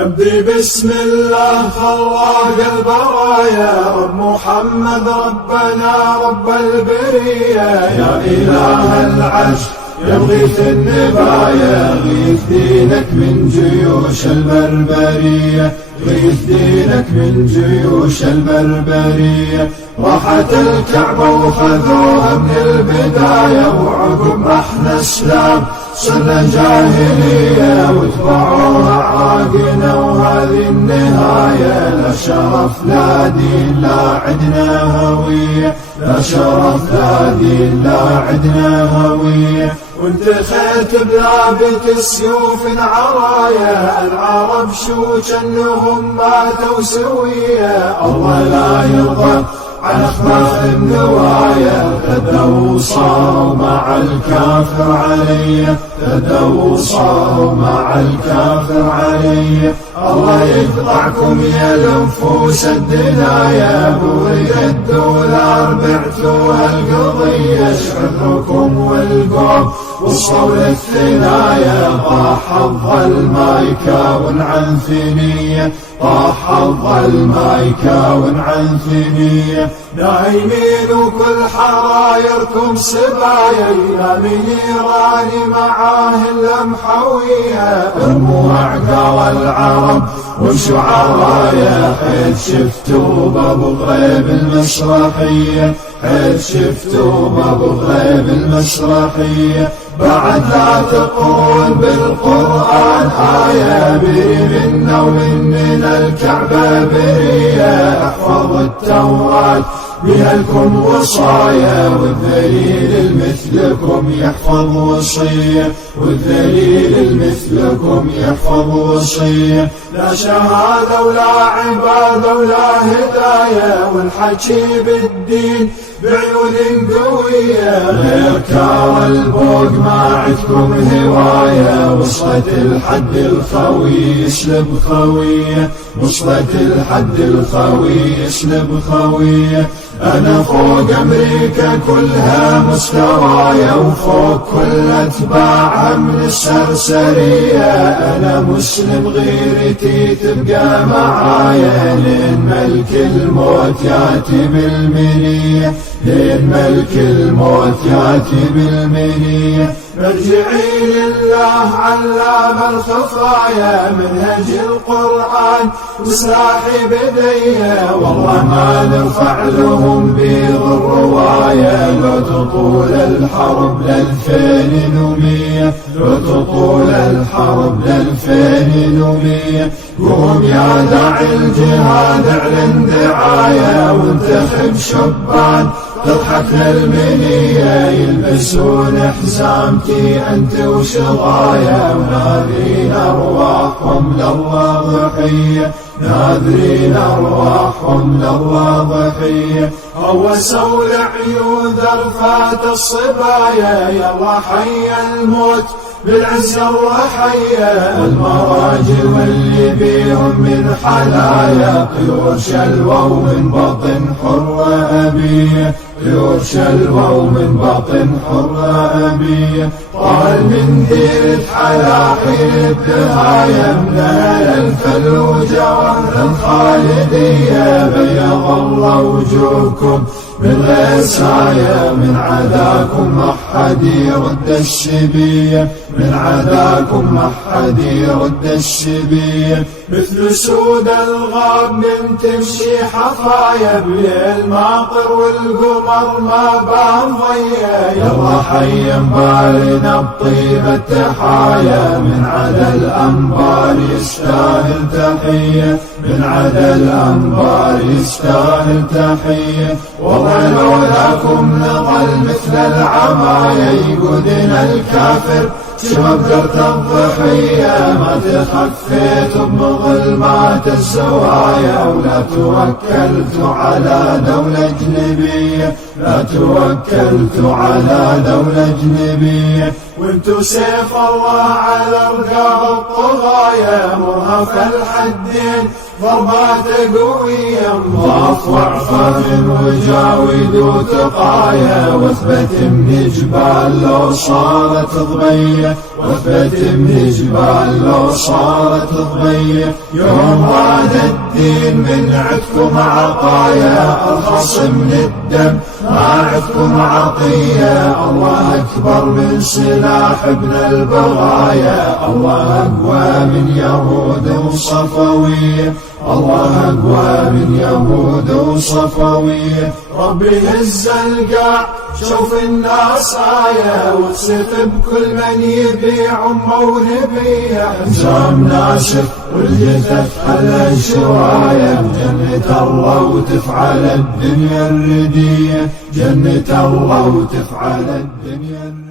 أبدي بسم الله خلاق البرايا، رب محمد ربنا رب البرية، يا إله العرش يا مغيث النبايا، غيث دينك من جيوش البربرية، غيث دينك من جيوش البربرية. راحت الكعبة وخذوها من البداية، وعقب ما احنا اسلام صرنا جاهلية، واتبعوها عراقنا وهذه النهاية. لا شرف لا دين لا عدنا هوية، لا شرف لا دين لا عدنا هوية. وانتخيت بلابة السيوف عرايا، العرب شو جنهم ماتوا سوية. الله لا يرضى عن اخبار النوايا، غدوا وصاروا مع الكافر علي، غدوا وصاروا مع الكافر علي. الله يقطعكم يا الانفوس الدنايا، بوري الدولار بعتوها القضية، شعركم والقوم وصول الثنايا. طاح الظل ما يكاون عن ثنية، طاح الظل ما يكاون عن ثنية. نايمين وكل حرايركم سبايا، يا منيراني معاه اللمحوية. ارموا اعقاب العرب وامشوا عرايا، حيث شفتوا بابو غيب المسرحية، حيث شفتوا بابو غيب المسرحية. بعد لا تقرون بالقرآن آية، بري منا ومننا الكعبة برية. احفظوا التوراة بها لكم وصايا، والذليل مثلكم يحفظ وصية، والذليل مثلكم يحفظ وصية. لا شهادة ولا عبادة ولا هداية، والحكي بالدين بعيون قوية. غير كار البوق ما عدكم هواية، وصلت الحد الخوي يسلب خوية، وصلت الحد الخوي يسلب خوية. أنا فوق أمريكا كلها مستوايا، وفوق كل أتباعها من السرسرية. أنا مسلم غيرتي تبقى معايا، لين ملك الموت ياتي بالمنية، لين ملك الموت ياتي بالمنية. مرجعي لله علام الخفايا، منهج القرآن وسلاحي بديا. والله ما نرفع لهم بيض الرواية، لو تطول الحرب ل2100، لو تطول الحرب ل2100. قوم يا داعي الجهاد اعلن دعاية، وانتخب شبان تضحك المنية، يلبسون حزامتي انت وشظايا. وناذرين ارواحهم لله ضحية، ناذرين ارواحهم لله ضحية. هوسوا العيون ذرفات الصبايا، يلا حي الموت بالعزة وحيا. المراجل واللي بيهم من حلايا، طيور شلوى ومن بطن حرة أبية، طيور شلوى ومن بطن حرة أبية. طال من ديرة حلاحين الدهايا، من الفلوجة وأهل الخالدية. بيض الله وجوهكم من غير سايا، من عداكم ما حد يرد الشبية، من عداكم ما حد يرد الشبية. مثل سود الغاب من تمشي حفايا، بليل ماطر والقمر ما بان ضيا. يلا حي مبالنا بطيب التحايا، من عدا الأنبار يستاهل تحية، من عدا الأنبار يستاهل تحية. والله لولاكم نظل مثل العمايا، يقودنا الكافر شمبرت الضحية. ما تخفيت بظلمات الزوايا، ولا توكلت على دولة أجنبية، لا توكلت على دولة أجنبية. وانتو سيف الله على رقاب الطغايا، مرهف الحدين ضربات قوية. مضاف وعفاف وجاود وتقايا، واثبت من جبال لو صارت ضبية، واثبت من جبال لو وصارت الضية. يوم راد الدين من عدكم عطايا، الخصم من الدم ما عدكم عطية. الله أكبر من سلاح ابن البغايا، الله أقوى من يهود وصفوية، الله أقوى من يهود وصفوية. ربي هز القاع شوف الناس آية، واكسف بكل من يبيع أمه ونبيه. حزام ناشف والجثث خلى شواية، جنة الله وتفعل الدنيا الردية، جنة الله وتفعل الدنيا الردية.